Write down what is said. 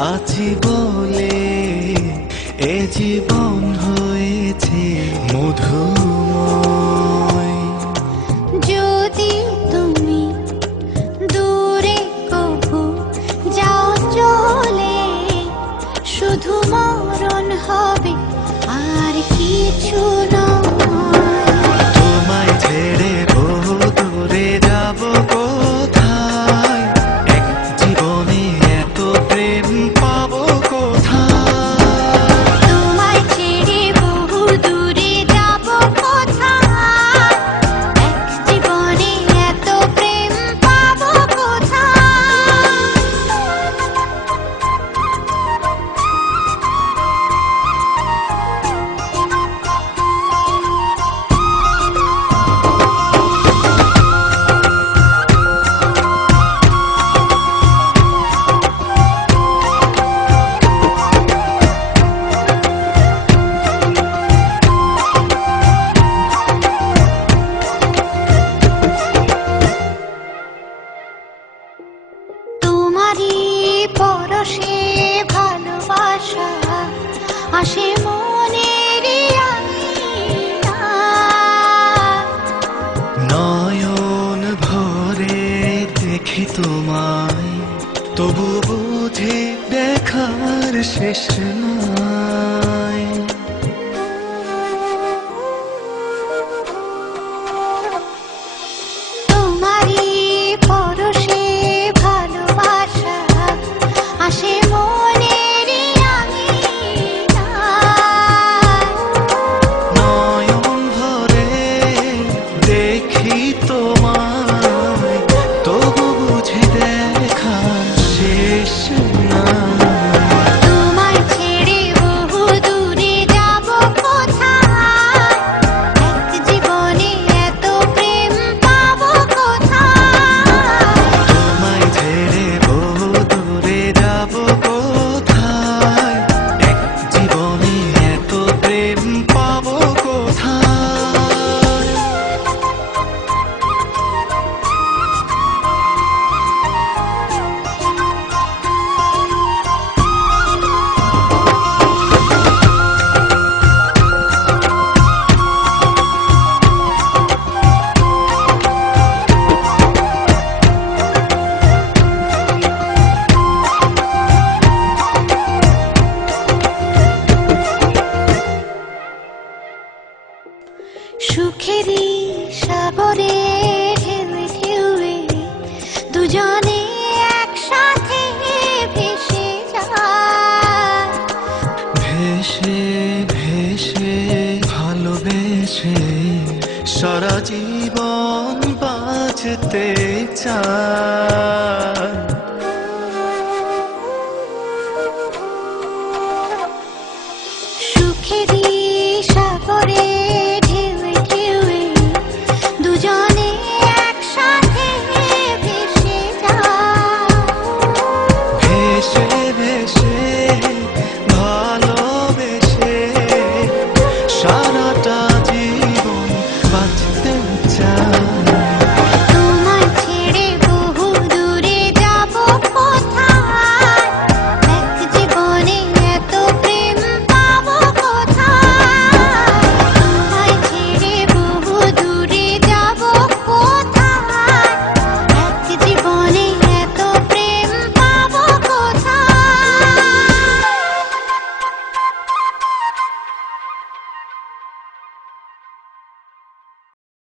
আছি বলে এ জীবন হয়েছে মধুময়। যদি তুমি দূরে কভু যাও চলে, শুধু মরণ হবে আর কিছু নয়। তোমায় ছেড়ে বহু দূরে যাব কোথায়, এক জীবনে এত প্রেম পাবো কোথায়। তোমায় ছেড়ে বহু দূরে যাব কোথায়, এক জীবনে এত প্রেম পাবো কোথায়। তোমারই পরশে ভালোবাসা আসে মনের আঙিনায়। নয়ন ভরে দেখি তোমায়, তবু বুঝে দেখার শেষ নাই। তোমারই পরশে ভালোবাসা আসে মনের আঙিনায়। নয়ন ভরে দেখি তোমায়, তবু বুঝে দেখার শেষ নাই। তোমায় ছেড়ে বহু দূরে যাব কোথায়, এক জীবনে এত প্রেম পাবো কোথায়। তোমায় ছেড়ে বহু দূরে যাব কোথায়, এক জীবনে এত প্রেম পাবো কোথায়। সুখেরই সাগরে ঢেউে ঢেউে দুজনে একসাথে ভেসে যায়। ভেসে ভেসে ভালোবেসে সারা জীবন বাঁচতে চায়।